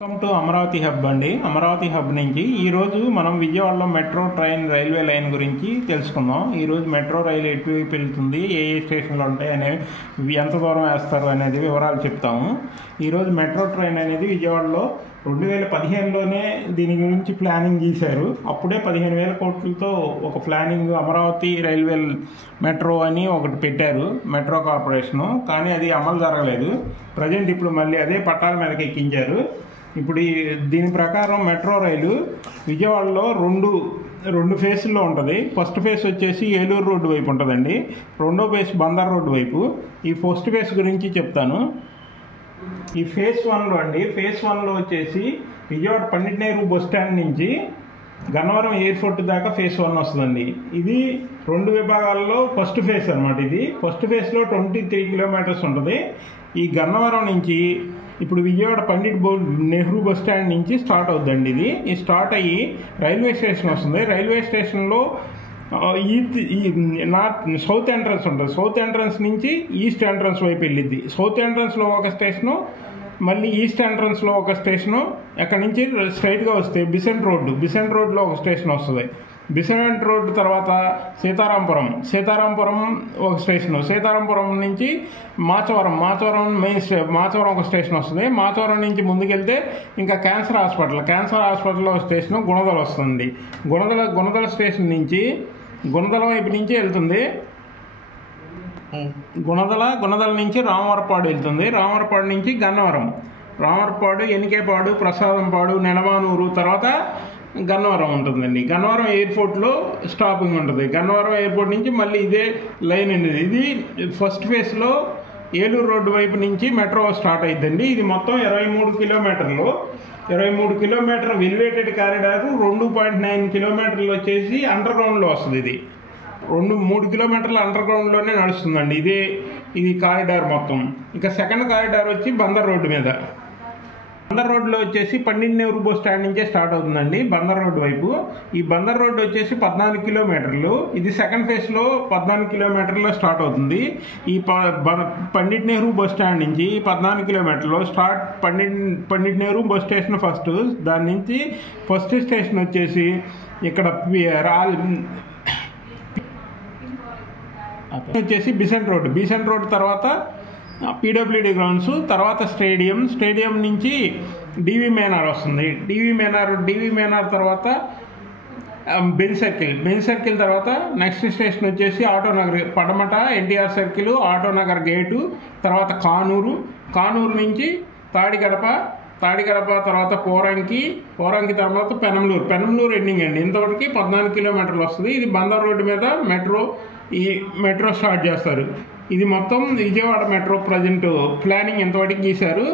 Welcome to Amaravati hub అండి. Amaravati hub నుంచి ఈరోజు మనం విజయవాడలో మెట్రో ట్రైన్ రైల్వే లైన్ గురించి తెలుసుకుందాం. ఈరోజు మెట్రో రైలు ఎటువైపు వెళ్తుంది, ఏ స్టేషన్లు ఉంటాయి అనేవి, ఎంత దూరం వేస్తారు అనేది వివరాలు చెప్తాము. ఈరోజు మెట్రో ట్రైన్ అనేది విజయవాడలో 2015లోనే దీని గురించి ప్లానింగ్ చేశారు. అప్పుడే 15,000 కోట్లతో ఒక ప్లానింగ్ అమరావతి రైల్వే మెట్రో అని ఒకటి పెట్టారు, మెట్రో కార్పొరేషను. కానీ అది అమలు జరగలేదు. ప్రజెంట్ ఇప్పుడు మళ్ళీ అదే పట్టాల మీదకి ఎక్కించారు. ఇప్పుడు దీని ప్రకారం మెట్రో రైలు విజయవాడలో రెండు ఫేసుల్లో ఉంటుంది. ఫస్ట్ ఫేస్ వచ్చేసి ఏలూరు రోడ్డు వైపు ఉంటుందండి. రెండో ఫేస్ బందర్ రోడ్డు వైపు. ఈ ఫస్ట్ ఫేస్ గురించి చెప్తాను. ఈ ఫేస్ 1లో అండి, ఫేస్ 1లో వచ్చేసి విజయవాడ పండిట్ నెహ్రూ బస్ స్టాండ్ నుంచి గన్నవరం ఎయిర్పోర్ట్ దాకా ఫేస్ 1 వస్తుందండి. ఇది 2 విభాగాల్లో ఫస్ట్ ఫేస్ అనమాట. ఇది ఫస్ట్ ఫేస్లో 23 కిలోమీటర్స్ ఉంటుంది. ఈ గన్నవరం నుంచి ఇప్పుడు విజయవాడ పండిట్ నెహ్రూ బస్ స్టాండ్ నుంచి స్టార్ట్ అవుతుందండి. ఇది స్టార్ట్ అయ్యి రైల్వే స్టేషన్ వస్తుంది. రైల్వే స్టేషన్లో సౌత్ ఎంట్రన్స్ ఉంటుంది. సౌత్ ఎంట్రన్స్ నుంచి ఈస్ట్ ఎంట్రన్స్ వైపు వెళ్ళిద్ది. సౌత్ ఎంట్రన్స్లో ఒక స్టేషను, మళ్ళీ ఈస్ట్ ఎంట్రన్స్లో ఒక స్టేషను. అక్కడి నుంచి స్ట్రైట్గా వస్తే బిసెంట్ రోడ్లో ఒక స్టేషన్ వస్తుంది. బిసెంట్ రోడ్ తర్వాత సీతారాంపురం ఒక స్టేషను. సీతారాంపురం నుంచి మాచవరం మాచవరం ఒక స్టేషన్ వస్తుంది. మాచవరం నుంచి ముందుకెళ్తే ఇంకా క్యాన్సర్ హాస్పిటల్లో స్టేషను గుణదల వస్తుంది. గుణదల స్టేషన్ నుంచి గుణదల వైపు నుంచి వెళ్తుంది. గుణదల నుంచి రామవరపాడు వెళ్తుంది. రామవరపాడు నుంచి గన్నవరం, రామవరపాడు, ఎనికేపాడు, ప్రసాదంపాడు, నెడమానూరు, తర్వాత గన్నవరం ఉంటుందండి. గన్నవరం ఎయిర్పోర్ట్లో స్టాపింగ్ ఉంటుంది. గన్నవరం ఎయిర్పోర్ట్ నుంచి మళ్ళీ ఇదే లైన్ అండి. ఇది ఫస్ట్ ఫేజ్లో ఏలూరు రోడ్డు వైపు నుంచి మెట్రో స్టార్ట్ అవుతుందండి. ఇది మొత్తం 23 కిలోమీటర్లు. 23 కిలోమీటర్ ఎలివేటెడ్ కారిడారు, 2.9 కిలోమీటర్లు వచ్చేసి అండర్ గ్రౌండ్లో వస్తుంది. ఇది 3 కిలోమీటర్ల అండర్ గ్రౌండ్లోనే నడుస్తుందండి. ఇది కారిడార్ మొత్తం. ఇక సెకండ్ కారిడార్ వచ్చి బందర్ రోడ్డు మీద. బందర్ రోడ్లో వచ్చేసి పండిట్ నెహ్రూ బస్ స్టాండ్ నుంచే స్టార్ట్ అవుతుందండి బందర్ రోడ్డు వైపు. ఈ బందర్ రోడ్డు వచ్చేసి 14 కిలోమీటర్లు. ఇది సెకండ్ ఫేజ్లో 14 కిలోమీటర్లో స్టార్ట్ అవుతుంది. ఈ పండిట్ నెహ్రూ బస్ స్టాండ్ నుంచి 14 కిలోమీటర్లు start. Pandit Nehru bus station first. దాని నుంచి ఫస్ట్ స్టేషన్ వచ్చేసి ఇక్కడ వచ్చేసి బిసెంట్ రోడ్ తర్వాత పీడబ్ల్యూడి గ్రౌండ్స్, తర్వాత స్టేడియం నుంచి డివి మేనార్ వస్తుంది. డివి మేనార్ తర్వాత బెన్ సర్కిల్ తర్వాత నెక్స్ట్ స్టేషన్ వచ్చేసి ఆటోనగర్, పడమట ఎన్టీఆర్ సర్కిల్, ఆటోనగర్ గేటు, తర్వాత కానూరు నుంచి తాడిగడప తర్వాత పోరంకి తర్వాత పెనంలూరు ఎండింగ్ అండి. ఇంతవరకు 14 కిలోమీటర్లు వస్తుంది. ఇది బందర్ రోడ్డు మీద మెట్రో స్టార్ట్ చేస్తారు. ఇది మొత్తం విజయవాడ మెట్రో ప్రజెంట్ ప్లానింగ్ ఎంతవరకు గీశారు.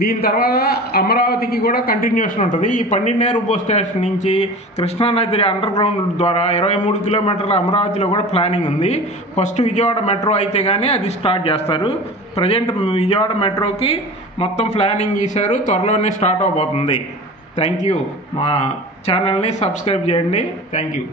దీని తర్వాత అమరావతికి కూడా కంటిన్యూషన్ ఉంటుంది. ఈ పండిట్ నెహ్రూ బస్ స్టేషన్ నుంచి కృష్ణానది అండర్ గ్రౌండ్ ద్వారా 23 కిలోమీటర్ల అమరావతిలో కూడా ప్లానింగ్ ఉంది. ఫస్ట్ విజయవాడ మెట్రో అయితే కానీ అది స్టార్ట్ చేస్తారు. ప్రజెంట్ విజయవాడ మెట్రోకి మొత్తం ప్లానింగ్ గీశారు. త్వరలోనే స్టార్ట్ అవబోతుంది. Thank you. మా ఛానల్ని సబ్స్క్రైబ్ చేయండి. Thank you.